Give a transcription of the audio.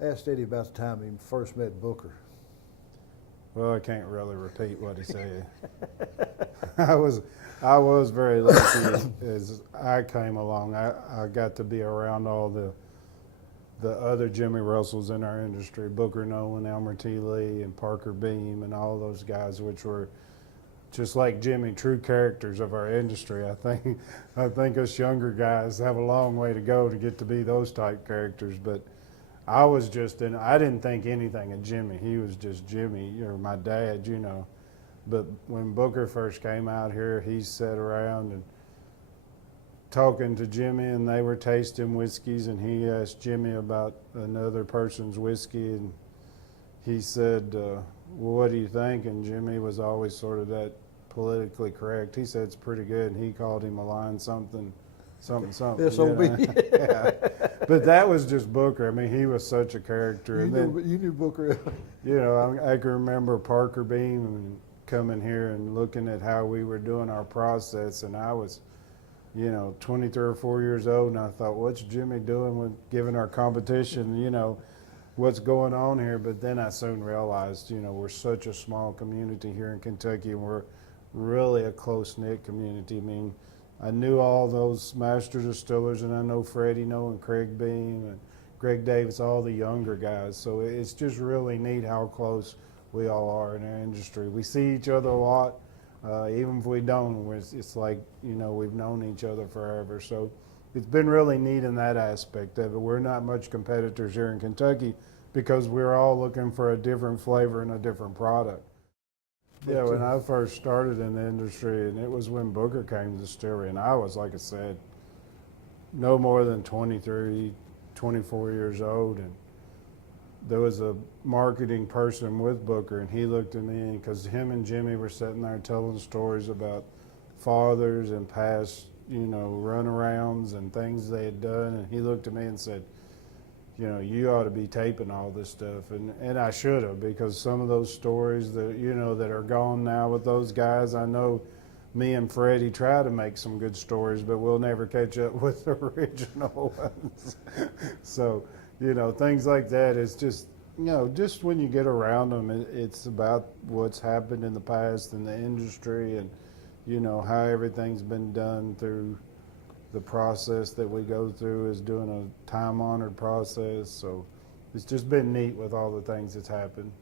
Asked Eddie about the time he first met Booker. Well, I can't really repeat what he said. I was very lucky as I came along. I got to be around all the other Jimmy Russells in our industry, Booker Nolan, Elmer T. Lee, and Parker Beam, and all those guys, which were just like Jimmy, true characters of our industry. I think us younger guys have a long way to go to get to be those type characters, but I was just I didn't think anything of Jimmy. He was just Jimmy, or my dad, you know. But when Booker first came out here, he sat around and talking to Jimmy, and they were tasting whiskeys, and he asked Jimmy about another person's whiskey, and he said, well, what do you think? And Jimmy was always sort of that politically correct. He said it's pretty good, and he called him a line something. SOB. You know? Yeah. But that was just Booker. I mean, he was such a character. You knew Booker. You know, I can remember Parker Beam coming here and looking at how we were doing our process, and I was, 23 or 4 years old, and I thought, what's Jimmy doing with giving our competition, what's going on here? But then I soon realized, we're such a small community here in Kentucky, and we're really a close-knit community. I mean, I knew all those master distillers, and I know Freddie and Craig Beam and Greg Davis, all the younger guys. So it's just really neat how close we all are in our industry. We see each other a lot, even if we don't. It's like, we've known each other forever. So it's been really neat in that aspect of it. We're not much competitors here in Kentucky because we're all looking for a different flavor and a different product. Yeah, when I first started in the industry, and it was when Booker came to the distillery, and I was, like I said, no more than 23, 24 years old, and there was a marketing person with Booker, and he looked at me, because him and Jimmy were sitting there telling stories about fathers and past, runarounds and things they had done, and he looked at me and said, you ought to be taping all this stuff. And I should have, because some of those stories that, that are gone now with those guys, I know me and Freddie try to make some good stories, but we'll never catch up with the original ones. So, things like that, it's just, just when you get around them, it's about what's happened in the past in the industry and, how everything's been done through the process that we go through is doing a time-honored process. So it's just been neat with all the things that's happened.